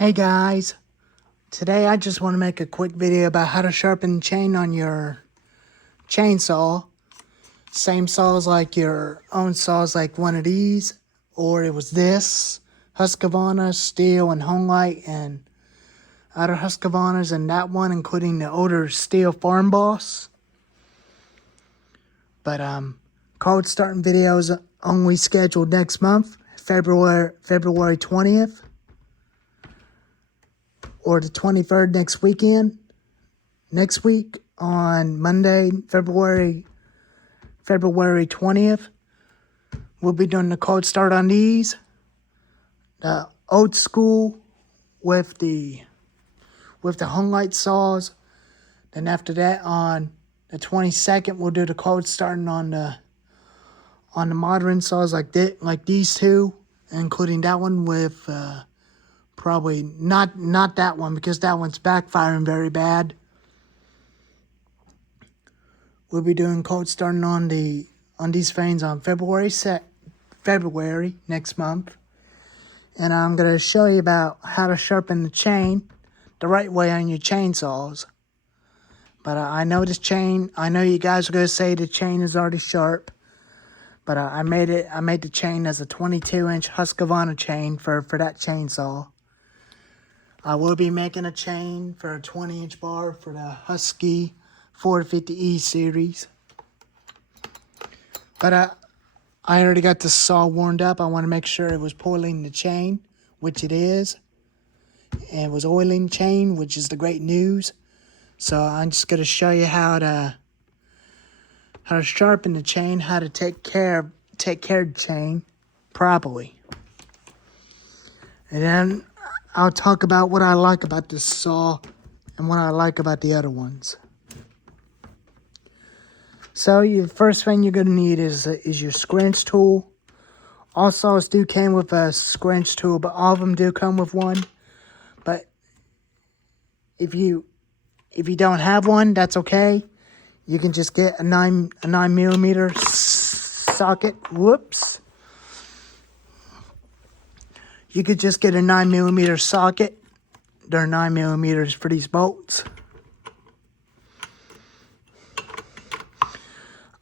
Hey guys, today I just want to make a quick video about how to sharpen the chain on your chainsaw. Same saws like your own saws, like one of these, or it was this, Husqvarna, Steel, and Homelight, and other Husqvarnas, and that one, including the older Steel Farm Boss. But cold starting videos only scheduled next month, February 20th. Or the 23rd next week on Monday, February 20th. We'll be doing the cold start on these. The old school with the Homelight saws. Then after that, on the 22nd, we'll do the cold starting on the modern saws like these two, including that one with probably not that one, because that one's backfiring very bad. We'll be doing cold starting on these fans on February next month. And I'm going to show you about how to sharpen the chain the right way on your chainsaws. But I know you guys are going to say the chain is already sharp. But I made the chain as a 22-inch Husqvarna chain for that chainsaw. I will be making a chain for a 20-inch bar for the Husky 450E series. But I already got the saw warmed up. I want to make sure it was pulling the chain, which it is. And it was oiling the chain, which is the great news. So I'm just going to show you how to sharpen the chain, how to take care of the chain properly. And then I'll talk about what I like about this saw and what I like about the other ones. So the first thing you're going to need is your scrunch tool. All saws do come with a scrunch tool, but all of them do come with one. But if you don't have one, that's okay. You can just get a 9mm socket. Whoops. You could just get a 9mm socket. They're 9mm for these bolts.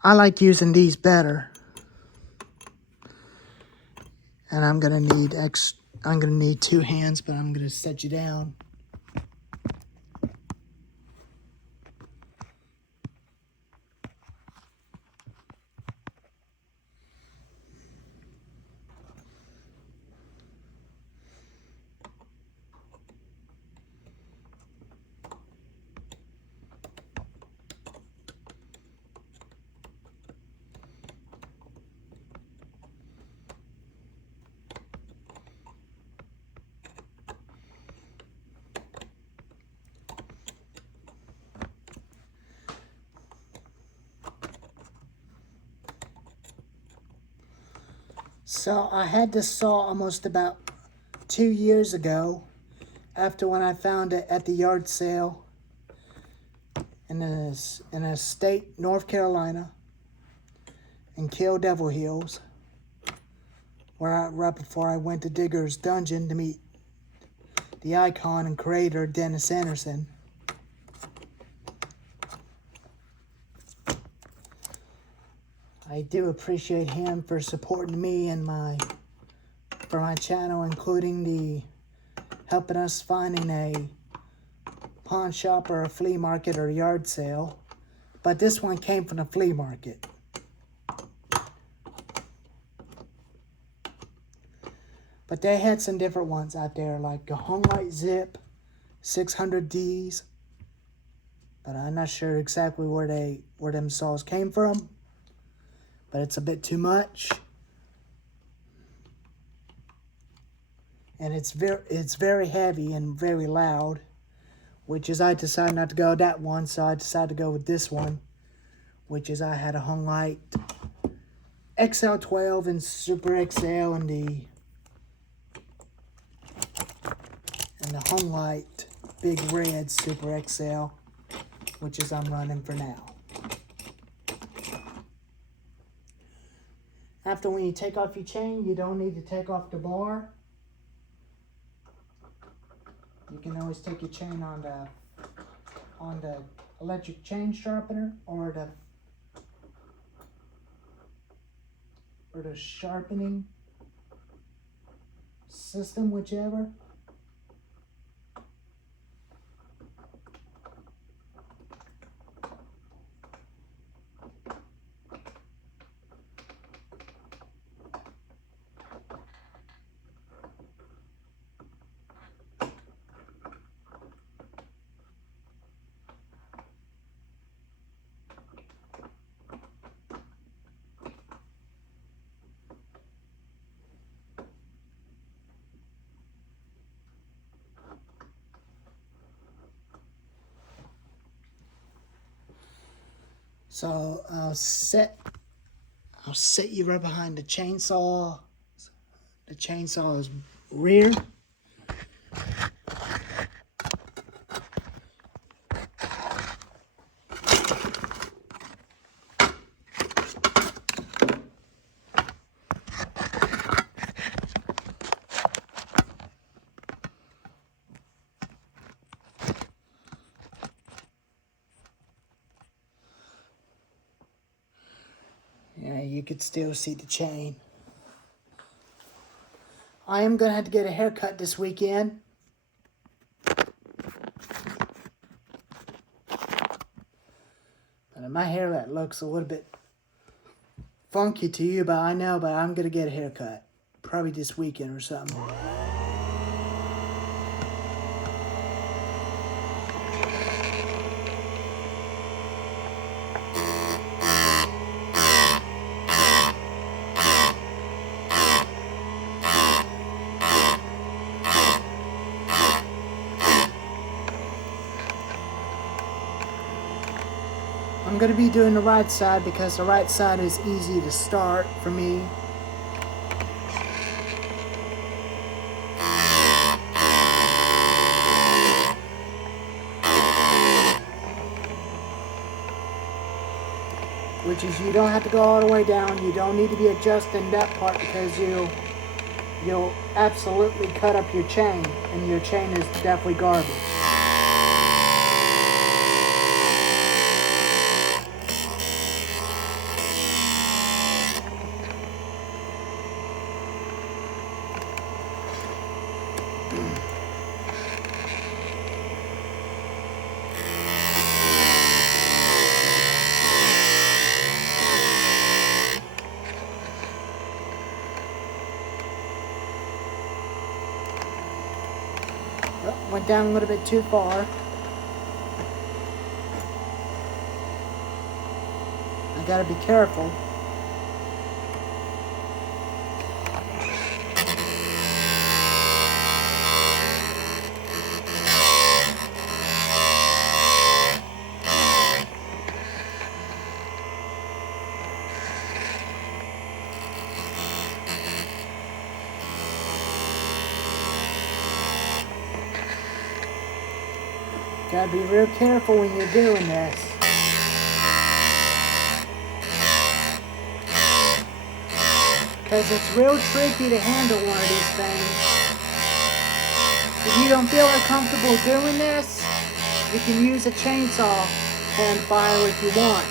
I like using these better. And I'm gonna need two hands, but I'm gonna set you down. So I had this saw almost about 2 years ago, after when I found it at the yard sale in a state, North Carolina, in Kill Devil Hills, right before I went to Digger's Dungeon to meet the icon and creator Dennis Anderson. I do appreciate him for supporting me and my channel, including helping us finding a pawn shop or a flea market or yard sale. But this one came from the flea market. But they had some different ones out there, like a Homelight Zip 600Ds. But I'm not sure exactly where them saws came from. But it's a bit too much. And it's very heavy and very loud, which is I decided not to go with that one, so I decided to go with this one, which is I had a Homelight XL12 and Super XL and the Homelight Big Red Super XL, which is I'm running for now. After when you take off your chain, you don't need to take off the bar. You can always take your chain on the electric chain sharpener or the sharpening system, whichever. So I'll set you right behind the chainsaw. The chainsaw is rear. Yeah, you could still see the chain. I am going to have to get a haircut this weekend. And my hair that looks a little bit funky to you, but I know, but I'm going to get a haircut. Probably this weekend or something. I'm going to be doing the right side because the right side is easy to start for me. Which is, you don't have to go all the way down. You don't need to be adjusting that part because you'll absolutely cut up your chain, and your chain is definitely garbage. Went down a little bit too far. I gotta be careful. Gotta be real careful when you're doing this. Because it's real tricky to handle one of these things. If you don't feel comfortable doing this, you can use a chainsaw and file if you want.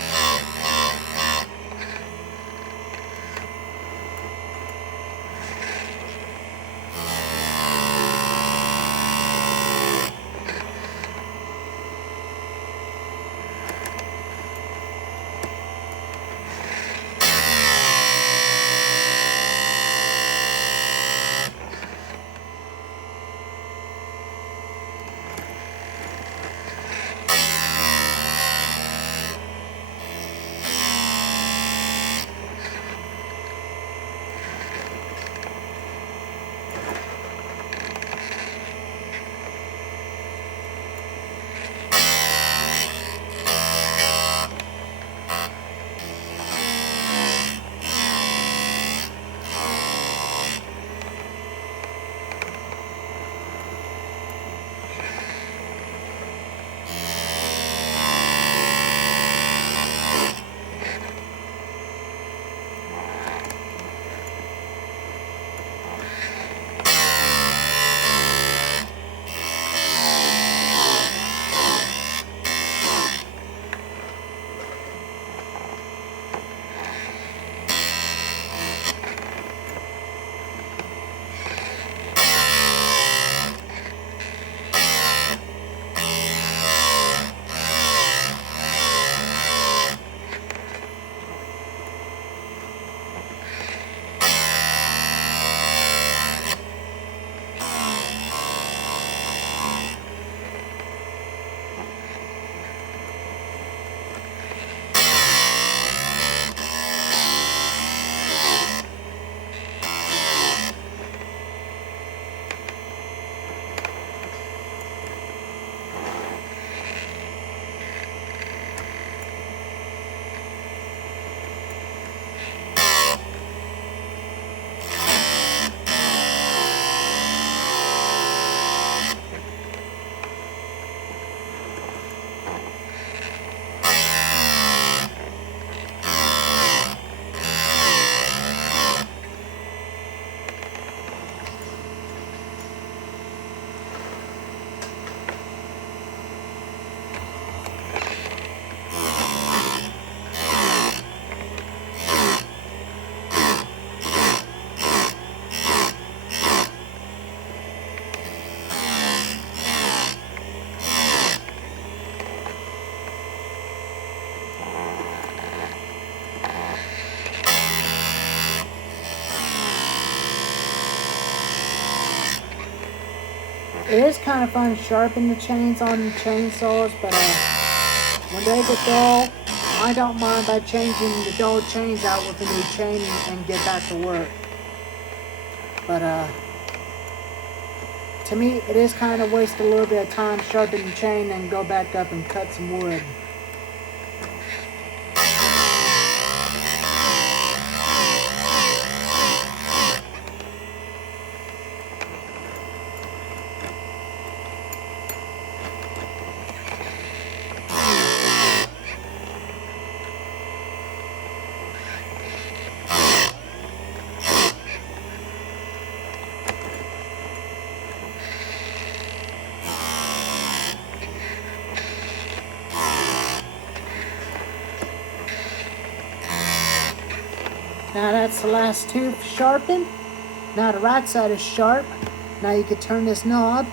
It is kind of fun to sharpen the chains on chainsaws, but when they get dull, I don't mind by changing the dull chains out with a new chain and get back to work. But to me, it is kind of waste a little bit of time sharpening the chain and go back up and cut some wood. Now that's the last tooth sharpened. Now the right side is sharp. Now you can turn this knob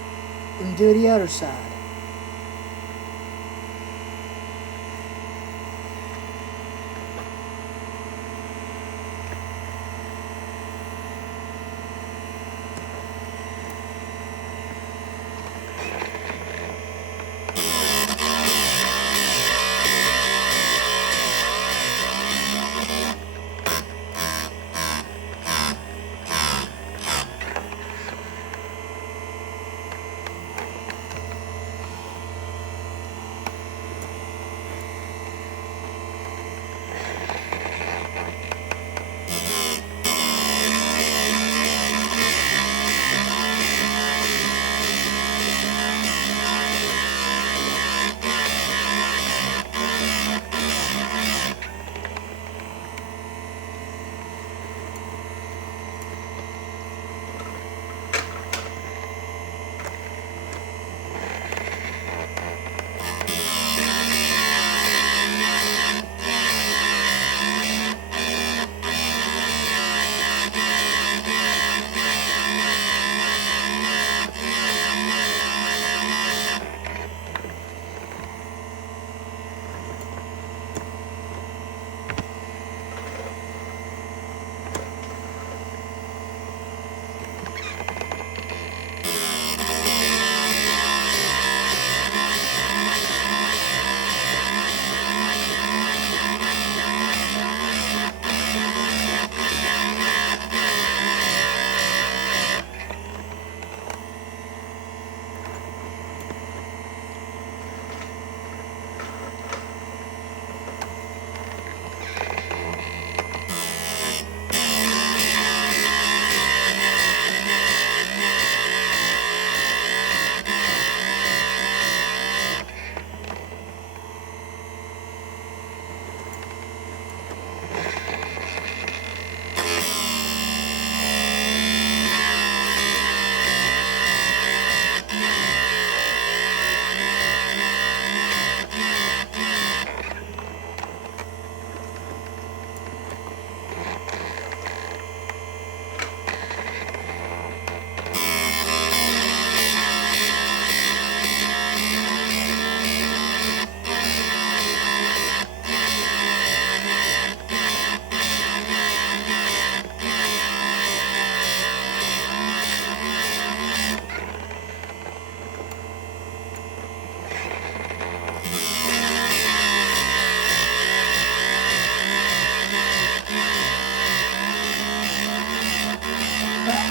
and do the other side.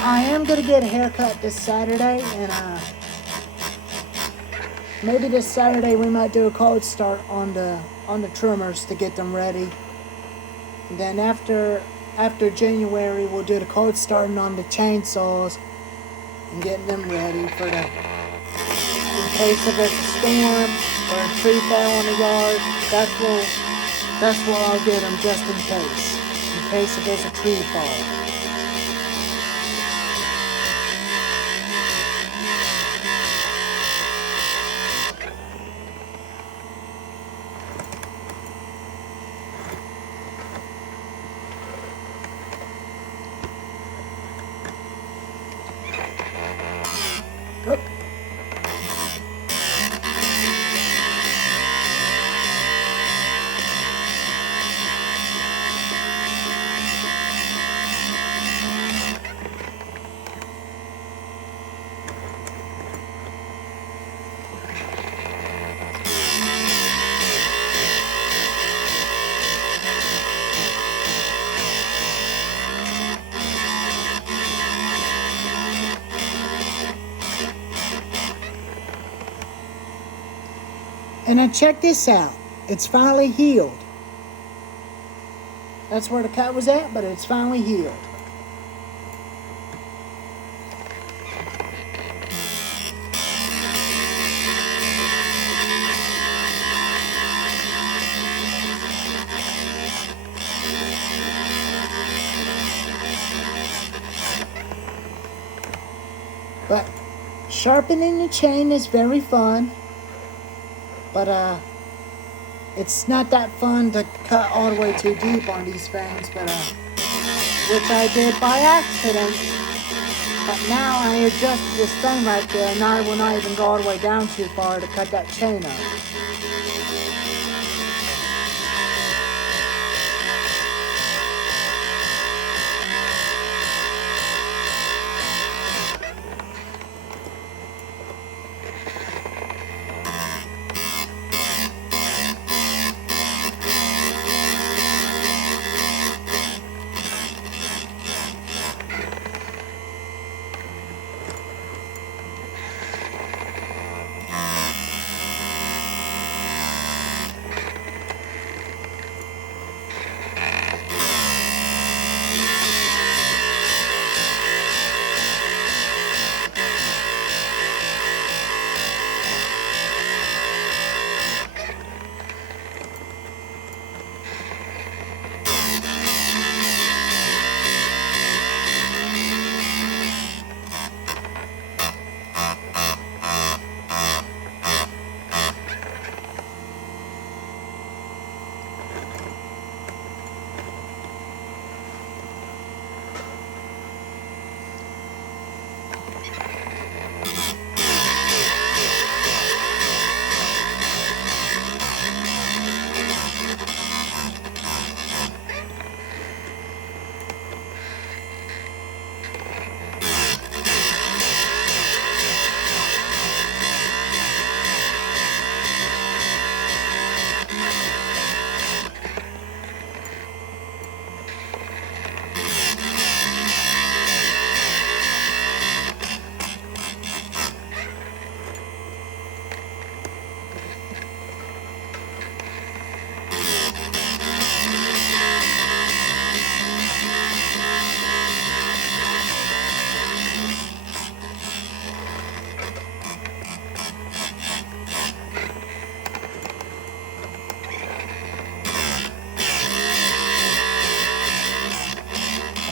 I am going to get a haircut this Saturday, and maybe this Saturday we might do a cold start on the trimmers to get them ready. And then after January, we'll do the cold starting on the chainsaws and getting them ready for the, in case of a storm or a tree fall in the yard. That's where I'll get them just in case if there's a tree fall. Oop. And then check this out. It's finally healed. That's where the cut was at, but it's finally healed. But sharpening the chain is very fun. But it's not that fun to cut all the way too deep on these fangs, which I did by accident. But now I adjusted this thing right there, and I will not even go all the way down too far to cut that chain up.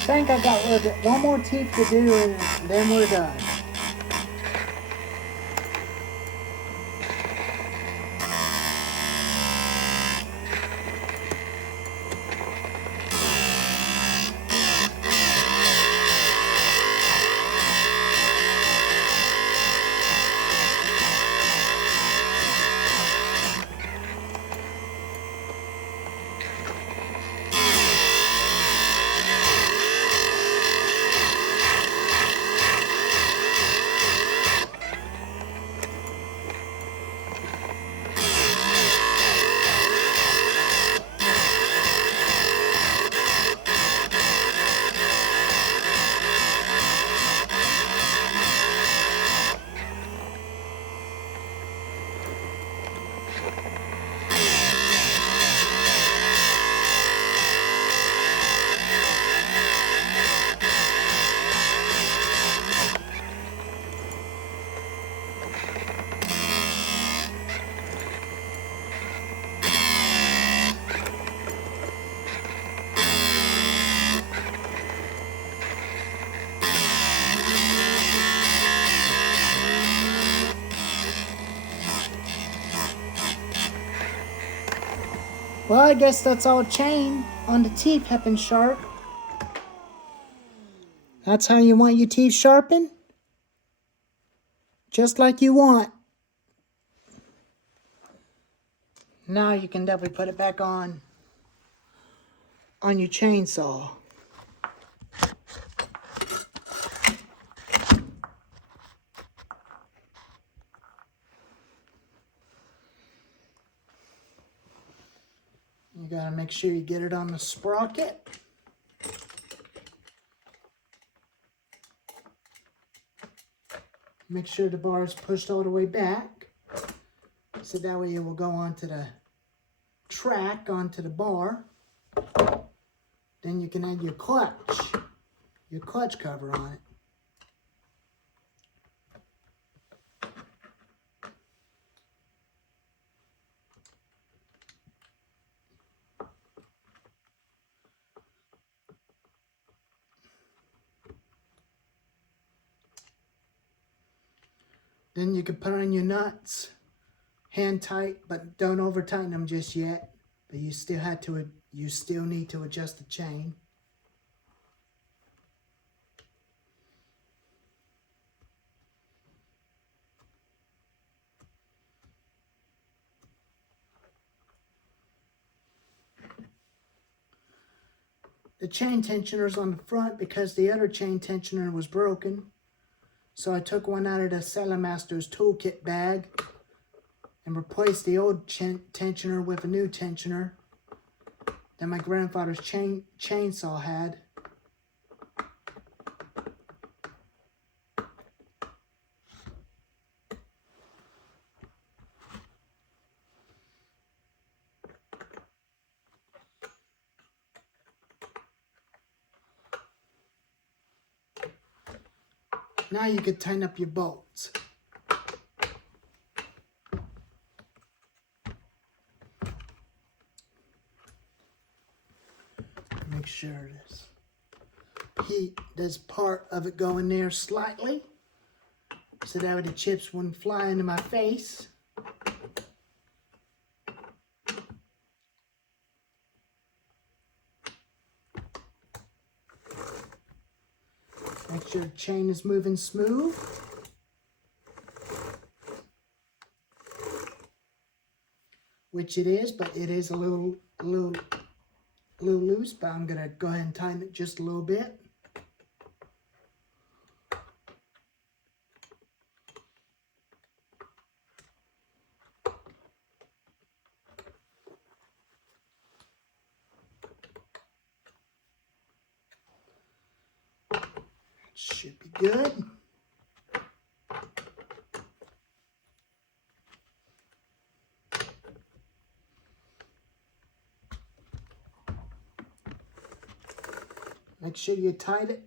I think I got one more teeth to do, and then we're done. Well, I guess that's all chain on the teeth have been sharp. That's how you want your teeth sharpened? Just like you want. Now you can definitely put it back on your chainsaw. You gotta make sure you get it on the sprocket. Make sure the bar is pushed all the way back. So that way it will go onto the track, onto the bar. Then you can add your clutch cover on it. Then you can put on your nuts, hand tight, but don't over tighten them just yet. But you still need to adjust the chain. The chain tensioner is on the front because the other chain tensioner was broken. So I took one out of the Sailmaster's toolkit bag and replaced the old tensioner with a new tensioner that my grandfather's chainsaw had. Now you can tighten up your bolts. Make sure there's part of it go in there slightly, so that way the chips wouldn't fly into my face. Make sure the chain is moving smooth. Which it is, but it is a little loose, but I'm gonna go ahead and tighten it just a little bit. Should be good. Make sure you tight it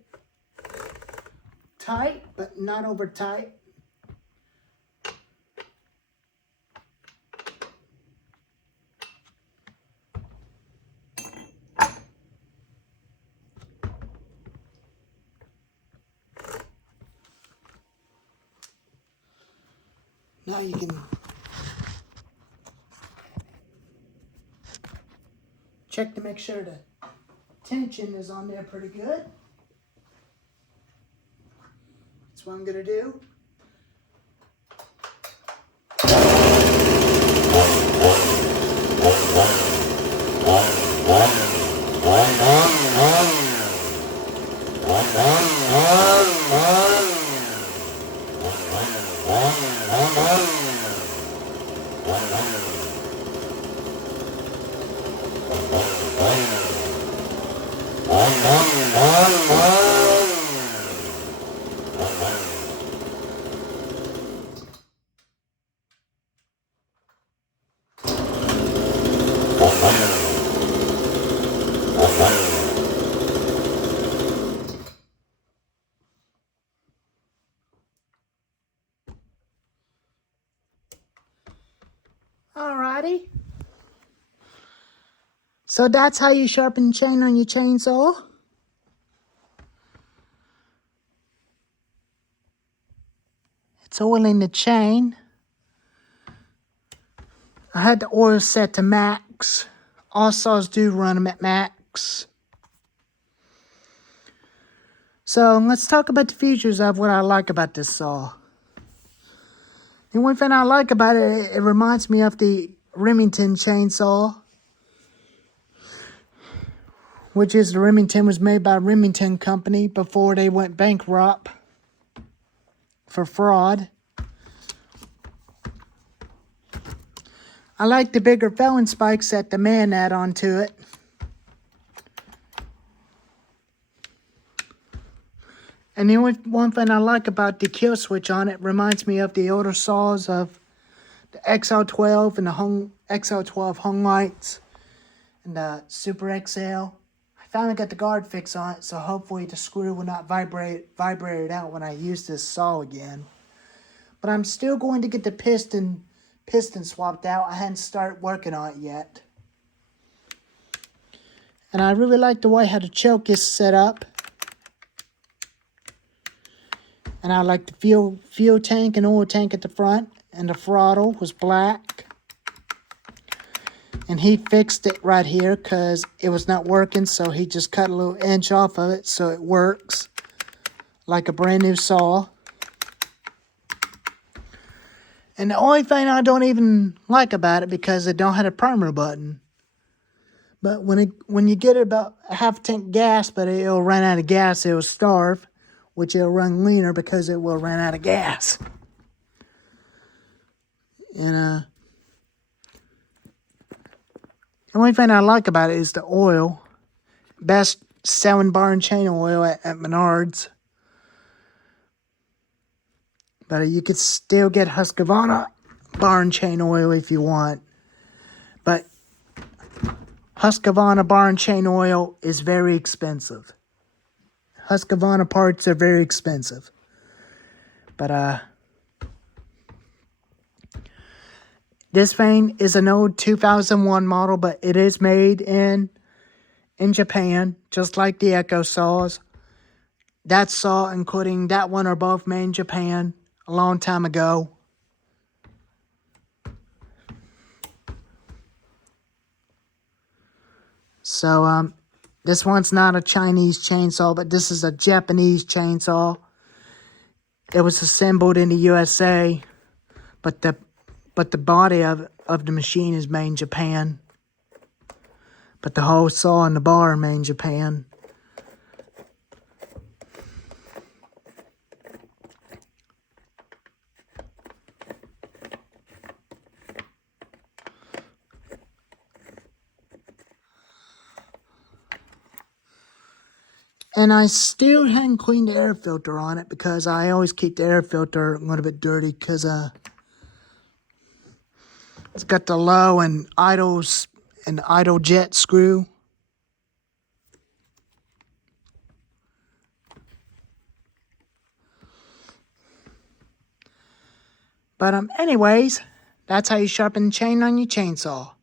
tight, but not over tight. Now you can check to make sure the tension is on there pretty good. That's what I'm gonna do. Alrighty. So that's how you sharpen chain on your chainsaw. It's oiling the chain. I had the oil set to max. All saws do run them at max. So let's talk about the features of what I like about this saw. The one thing I like about it, it reminds me of the Remington chainsaw, which is the Remington was made by Remington Company before they went bankrupt for fraud. I like the bigger felon spikes that the man add onto it. And the only one thing I like about the kill switch on it reminds me of the older saws of the XL12 and the XL12 hung lights and the Super XL. I finally got the guard fix on it, so hopefully the screw will not vibrate it out when I use this saw again. But I'm still going to get the piston swapped out. I hadn't started working on it yet. And I really like the way how the choke is set up. And I like the fuel tank and oil tank at the front. And the throttle was black. And he fixed it right here because it was not working. So he just cut a little inch off of it so it works like a brand new saw. And the only thing I don't even like about it, because it don't have a primer button. But when you get about a half tank gas, but it'll run out of gas, it'll starve, which it'll run leaner because it will run out of gas. And the only thing I like about it is the oil. Best selling bar and chain oil at Menards. But you could still get Husqvarna bar and chain oil if you want. But Husqvarna bar and chain oil is very expensive. Husqvarna parts are very expensive. But this thing is an old 2001 model, but it is made in Japan, just like the Echo saws. That saw, including that one, are both made in Japan a long time ago. So, this one's not a Chinese chainsaw, but this is a Japanese chainsaw. It was assembled in the USA, but the body of the machine is made in Japan. But the whole saw and the bar are made in Japan. And I still hadn't cleaned the air filter on it because I always keep the air filter a little bit dirty because it's got the low and idle jet screw. But anyways, that's how you sharpen the chain on your chainsaw.